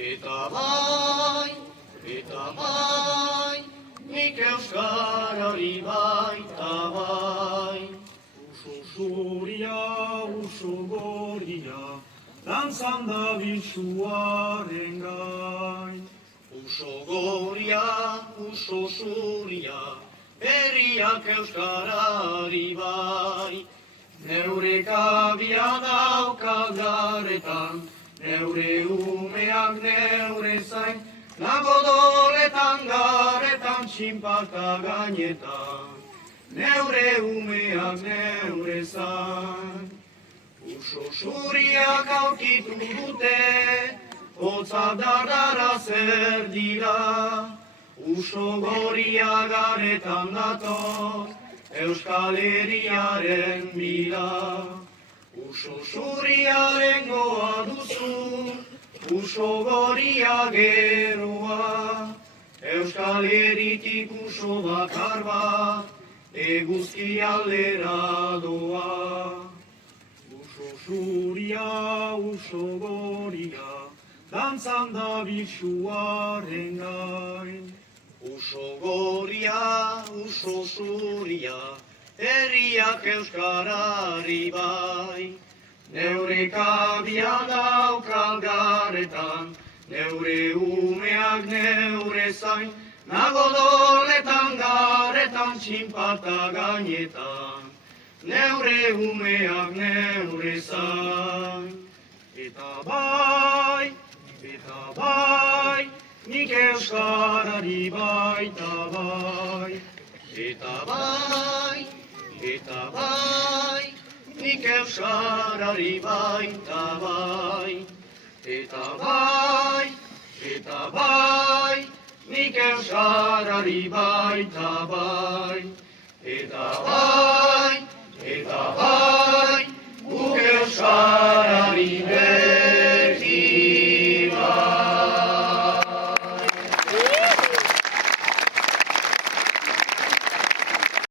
eta bai, nik euskarari baita bai. Uso zuria, uso goria, dantzan dabil suaren gain. Uso goria, uso zuria, berriak euskarari bai. Neure kabia dauka garetan, neure umeak neure zain, nago doletan garetan txinpaka gainetan, neure umeak neure zain. Uso zuriak aurkitu dute, hotza dardara zer dira, uso goria garetan dator, Euskal Herriaren bila. Uso zuriaren goa duzu, uso goria geroa, Euskal Herritik uso bakar bat, eguzki aldera doa. Uso zuria, uso goria, dantzan dabil suaren gain. Uso goria, uso zuria, herriak euskarari bai. Neure kabia dauka garetan, neure umeak neure zain, nago doletan garetan txinpata gainetan, neure umeak neure zain. Eta bai, nik euskarari baita bai. Eta bai, nik euskarari baita bai. Eta bai, nik euskarari baita bai. Eta bai,